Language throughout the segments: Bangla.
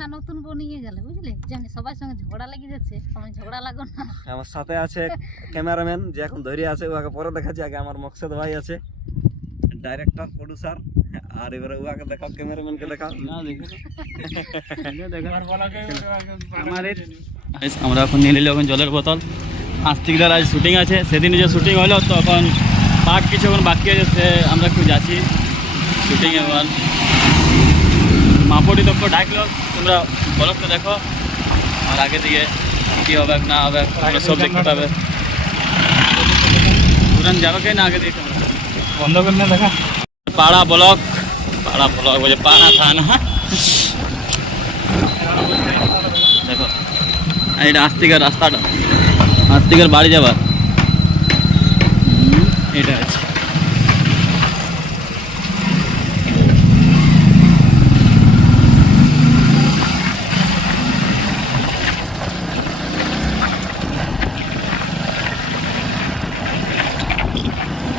না নতুন বউ নিয়ে গেলে বুঝলে? জানি সবার সঙ্গে ঝগড়া লেগে যাচ্ছে আমি ঝগড়া লাগো না। আমার সাথে আছে ক্যামেরাম্যান যে এখন ধরে আছে ওকে পরে দেখাচ্ছি আগে আমার মকসদ ভাই আছে ডাইরেক্টর প্রডিউসার আর এবারে ওকে দেখাও ক্যামেরাম্যানকে দেখাও। আমাদের আমরা এখন নিয়ে নিলাম এখন জলের বোতল। আস্তিকদার আজ শুটিং আছে সেদিন যে শুটিং হলো তখন পার্ট কিছু এখন বাকি আছে সে আমরা একটু যাচ্ছি। শুটিং এবার মাপটি দক্ষ ডাকলো তোমরা বলো তো দেখো আর আগে দিকে কী হবে না হবে তোমরা সব দেখতে পাবে। তুরন্ত যাবে কি না আগে দিকে বন্ধ করে না দেখা। পাড়া ব্লক পাড়া ব্লক বলছে পাড়া থানা। দেখো এইটা আস্তিকার রাস্তাটা আস্তিকার বাড়ি যাবার। এটা আছে।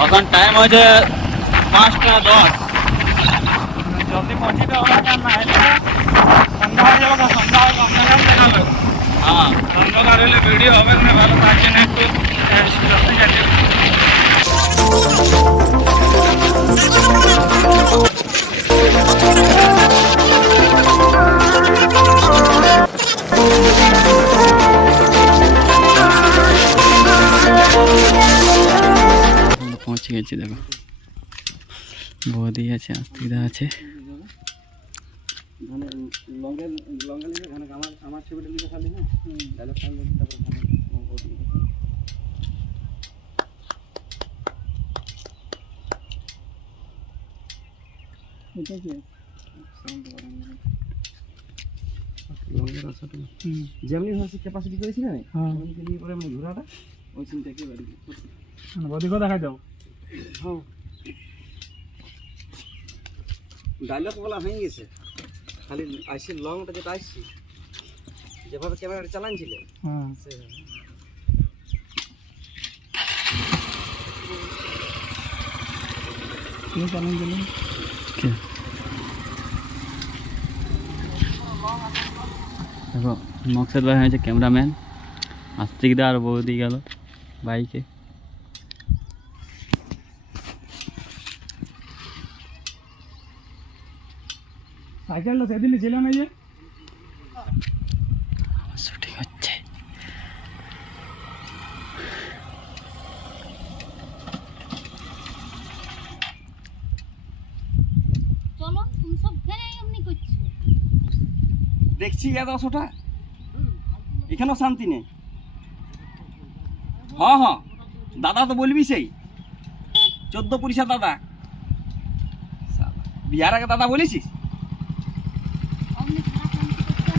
এখন টাইম হয়েছে পাঁচটা দশ জলদি পৌঁছিতে হবে না না হলে সন্ধ্যা হয়ে যাবে তো সন্ধ্যা হবে অন্ধকার না ডায়লগ ফাইল লিখে তারপর লঙ্গের আশাটা যেমনি হচ্ছে ক্যাপাসিটি হ্যাঁ। ঘোরাটা ওই সিনটাকে বাড়ি বদিকে দেখা যাও ডায়লগ বলা হয়ে গেছে। খালি আইসি লংটা যেটা আইসি যেভাবে ক্যামেরাটা চালানছিল সেভাবে তুমি চালান দিলেন? দেখো মকসদ ভাই হয়েছে ক্যামেরাম্যান। আস্তিকদা আর বৌদি গেল বাইকে। সাইকেলটা সেদিন ছিল না যে। শুটিং হচ্ছে। চলো তুমি সব ফেরে এমনি করছ। দেখছি এগারোশোটা এখানেও শান্তি নেই। হ্যাঁ হ্যাঁ দাদা তো বলবি সেই। চোদ্দ পরিষা দাদা। বিয়ার আগে দাদা বলেছিস অমনি খারাপ অমনি করছ না।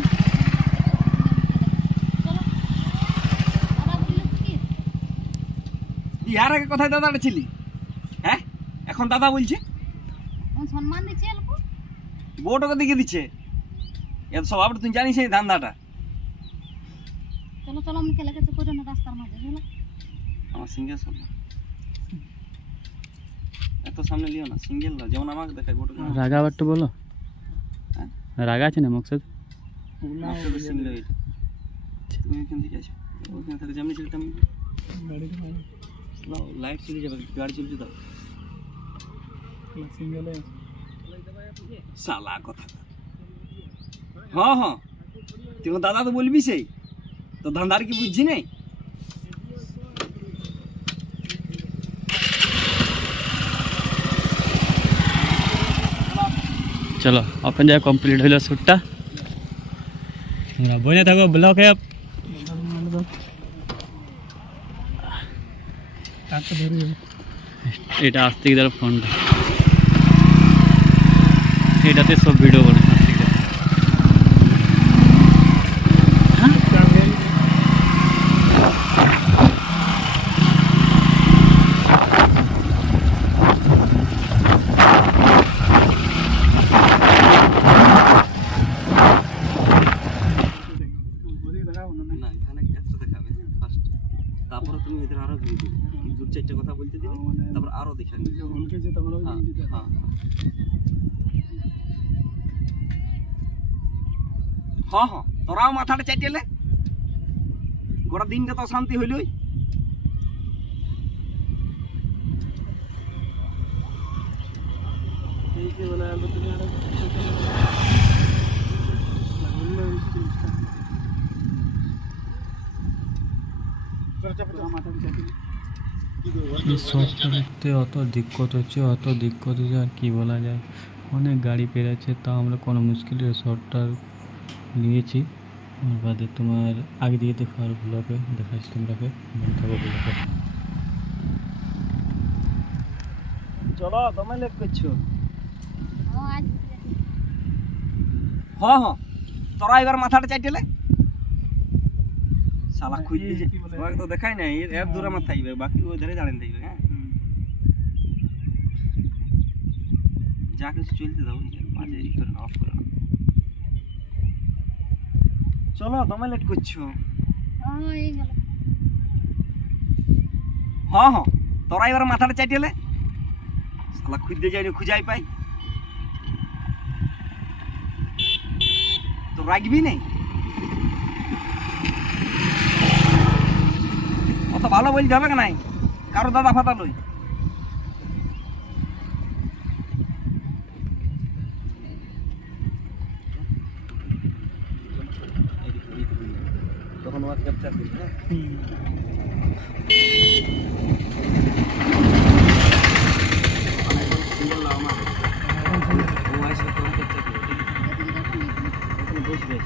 চলো দাদা বলল কি বিয়ার আগে কোথায় দাদাটা ছিলি? হ্যাঁ? এখন দাদা বলছে? সম্মান দিচ্ছি অল্প বউটাকে দিকে দিচ্ছে। এত সব আবার তুই জানিস এই ধান্দাটা। চলো চলো আমি খেলে গেছে করো না রাস্তার মাঝে চলো আমার সিঙ্গেল সব এত সামনে লিও না সিঙ্গেল না যেমন আমাকে দেখায় বউটাকে রাগা আবার একটু বলো। হ্যাঁ? রাগা আছে না মকসদ? সিঙ্গেল এটা তুমি এখান থেকে আসবে ওখানে থেকে যেমনি চলতে আমি গাড়িতে লাইট চলে যাবে গাড়ি চলতে দাও সিঙ্গেলে সালা কথা হ্যাঁ হ্যাঁ তুই আমার দাদা তো বলবি সেই তো ধান্দার কি বুঝছি নেই চলো ওখান জায়গায় কমপ্লিট হইল শ্যুটটা তোমরা বনে থাকো এটা আস্তিকদার। ফোনটা এটাতে সব ভিডিও করে ফার্স্ট তারপরে তুমি এদের আরও দিয়ে দিবে। চারটে কথা বলতে দিবে তারপর আরও দেখাবে উনকে হ্যাঁ হ্যাঁ। হ হ তোরাও মাথাটা চাইটেলে গোটা দিনটা তো শান্তি হইলই এই শর্টটা দেখতে অত দিক্কত হচ্ছে অত দিক্কত হচ্ছে আর কি বলা যায়। অনেক গাড়ি পেরাচ্ছে তা আমরা কোনো মুশকিলে শর্টটা নিয়েছি। আর বাদে তোমার আগে দিকে দেখো আর ব্লগে দেখাচ্ছি তোমরাকে মনে থাকো ব্লগে চলো তুমি লেট করছ। হ্যাঁ আজ হ হ তোরা এবার মাথাটা চাইটেলে শালা খুঁজ দিছে ওকে তো দেখাই নাই এর এর দূরে মাথা থাকবে বাকি ওই ধারে জানেন থাকবে হ্যাঁ? যা কিছু চলতে দাও মাঝে করে অফ করে। চলো তুমি লেট করছ। ও এই গেল। হ হ। তোরা এবার মাথাটা চাইটেলে শালা খুঁজতে যাইনি খুঁজাই পাই। তো রাখবি নেই অত ভালো বলতে হবে নাই? কারও দাদা ফাতা লই। তখন ক্যাপচার করি হ্যাঁ সিঙ্গেল লাও আমার ও আইসা তখন ক্যাপচার করি ঠিক আছে ওখানে বসবে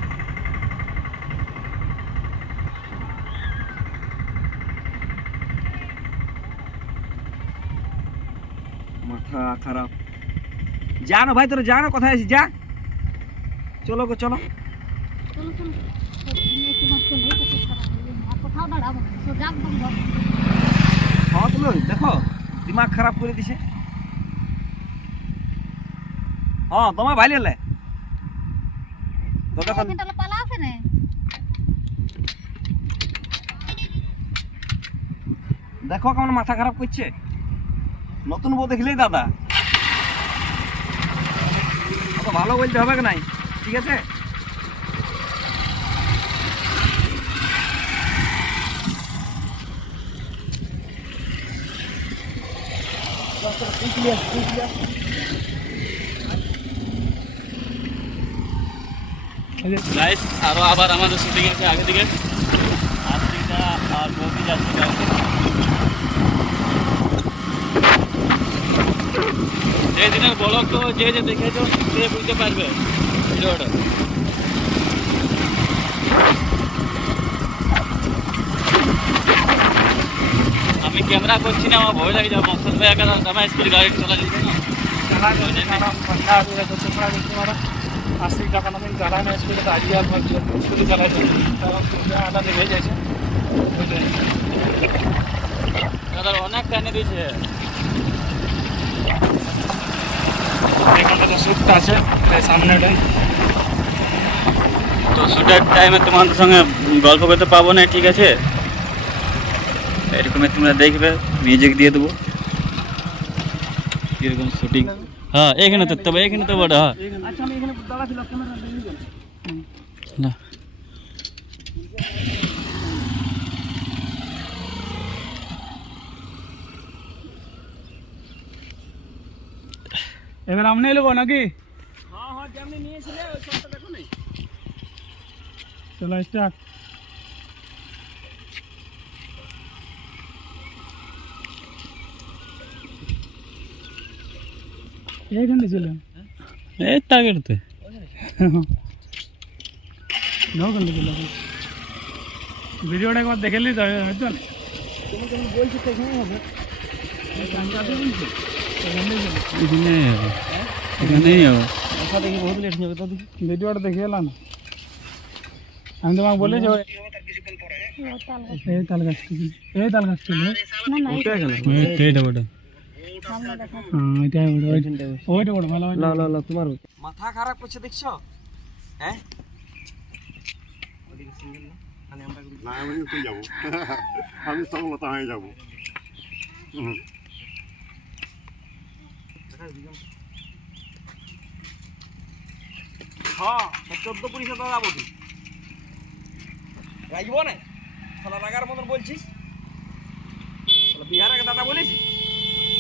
মাথা খারাপ জানো ভাই তোরা জানো কোথায় আছিস? যা। চলো গো চলো। তুমি না। হ্যাঁ দেখো দিমাগ খারাপ করে দিছে। হ্যাঁ তোমার ভাই তো দেখো এখানটা পালা আছে না। দেখো কেমন মাথা খারাপ করছে। নতুন বউ দেখলেই দাদা। অত ভালো বলতে হবে নাই? ঠিক আছে? গাইস আরও আবার আমাদের শুটিং আছে আগে দিকে। আর বৌদি যাচ্ছে যে দিনের তো, যে যে দেখেছ, সে বুঝতে পারবে। আমি ক্যামেরা করছি না, আমার ভয় লাগে যাব মকসদ ভাই একা আমার স্পিড গাড়ি চলা যাচ্ছে না। টাকা স্কুলে স্কুলে দাদা, অনেক টানে দিয়েছে। এখানটা তো সুটটা আছে তাই সামনেটাই তো শুটের টাইমে তোমাদের সঙ্গে গল্প করতে পাবো না ঠিক আছে? এরকমই তোমরা দেখবে মিউজিক দিয়ে দেবো। কীরকম শুটিং হ্যাঁ এখানে তো তবে এখানে তো বড় হ্যাঁ। আচ্ছা আমি এখানে দাঁড়া ছিল ক্যামেরা না। এবার আমনে নেব নাকি হ্যাঁ হ্যাঁ যেমনি নিয়েছিলে ওই সবটা দেখো নাই চলো স্টার্ট এইখানে ছিলাম এই টার্গেট তো নৌকান ছিলাম ভিডিওটা একবার দেখে নিই তো হয়তো না তুমি যখন বলছো সেখানেই হবে এখানে ভিডিওটা দেখে এলাম। আমি তোমাকে বলেছি এই তাল গাছ এই তাল গাছ এইটা হ্যাঁ ওটা মাথা খারাপ করছে দেখছ? হ্যাঁ? আমি সফলতা হয়ে যাব। হ্যাঁ চোদ্দ পুলিশে তো যাব তুই রাখব না? রাগার মতন বলছিস? শালা বিহারাকে দাদা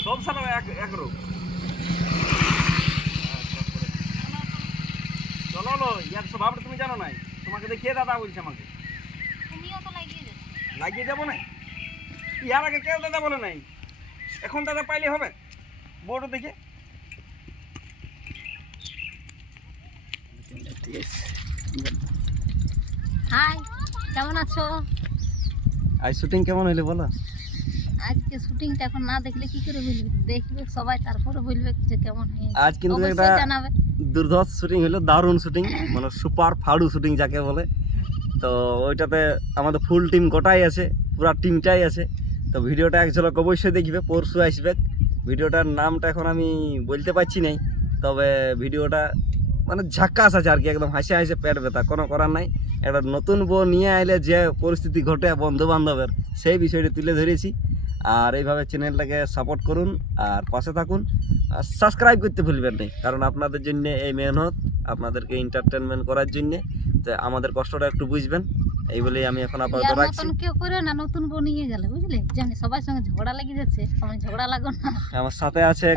সব এক এক রোগ চলো লো ইয়ার স্বভাবটা তুমি জানো নাই? তোমাকে দেখিয়ে দাদা বলছে আমাকে। লাগিয়ে যাব না? ইয়ার আগে কেউ দাদা বলে নাই। এখন দাদা পাইলে হবে? বোর্ড দেখে। হাই কেমন আছো? আজ শুটিং কেমন হইলে বলো? আজকে শুটিংটা এখন না দেখলে কি করে বলবে? দেখবে সবাই তারপরে বলবে যে কেমন আজ কিন্তু একটা জানাবে। দুর্ধর্ষ শুটিং হলো দারুণ শুটিং মানে সুপার ফাড়ু শুটিং যাকে বলে। তো ওইটাতে আমাদের ফুল টিম গোটাই আছে পুরা টিমটাই আছে। তো ভিডিওটা এক ঝলক অবশ্যই দেখবে পরশু আসবে। ভিডিওটার নামটা এখন আমি বলতে পারছি নাই তবে ভিডিওটা মানে ঝাক্কাস আছে আর কি, একদম হাসে হাসে পেট ব্যথা, কোনো করার নাই। একটা নতুন বউ নিয়ে আইলে যে পরিস্থিতি ঘটে বন্ধু বান্ধবের সেই বিষয়টি তুলে ধরেছি। আর এইভাবে চ্যানেলটাকে সাপোর্ট করুন আর পাশে থাকুন। আর সাবস্ক্রাইব করতে ভুলবেন না, কারণ আপনাদের জন্য এই মেহনত, আপনাদেরকে এন্টারটেনমেন্ট করার জন্যে। তো আমাদের কষ্টটা একটু বুঝবেন। এই বলেই আমি এখন আপাতত রাখছি। মতন কেউ করে না নতুন বউ নিয়ে গেলে বুঝলে? জানি সবার সঙ্গে ঝগড়া লেগে যাচ্ছে আমি ঝগড়া লাগো না। আমার সাথে আছে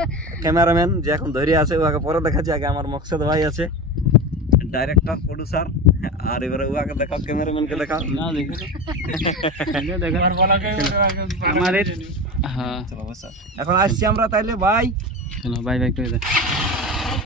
ক্যামেরাম্যান যে এখন ধরে আছে ওকে পরে দেখাচ্ছি আগে আমার মকসদ ভাই আছে ডাইরেক্টর প্রডিউসার আর এবারে ওকে দেখাও ক্যামেরাম্যানকে দেখাও না দেখে তো দেখে। এবার বলাকে আমাদের হ্যাঁ। এখন আসছি আমরা তাইলে ভাই চলো বাই বাই করে দে।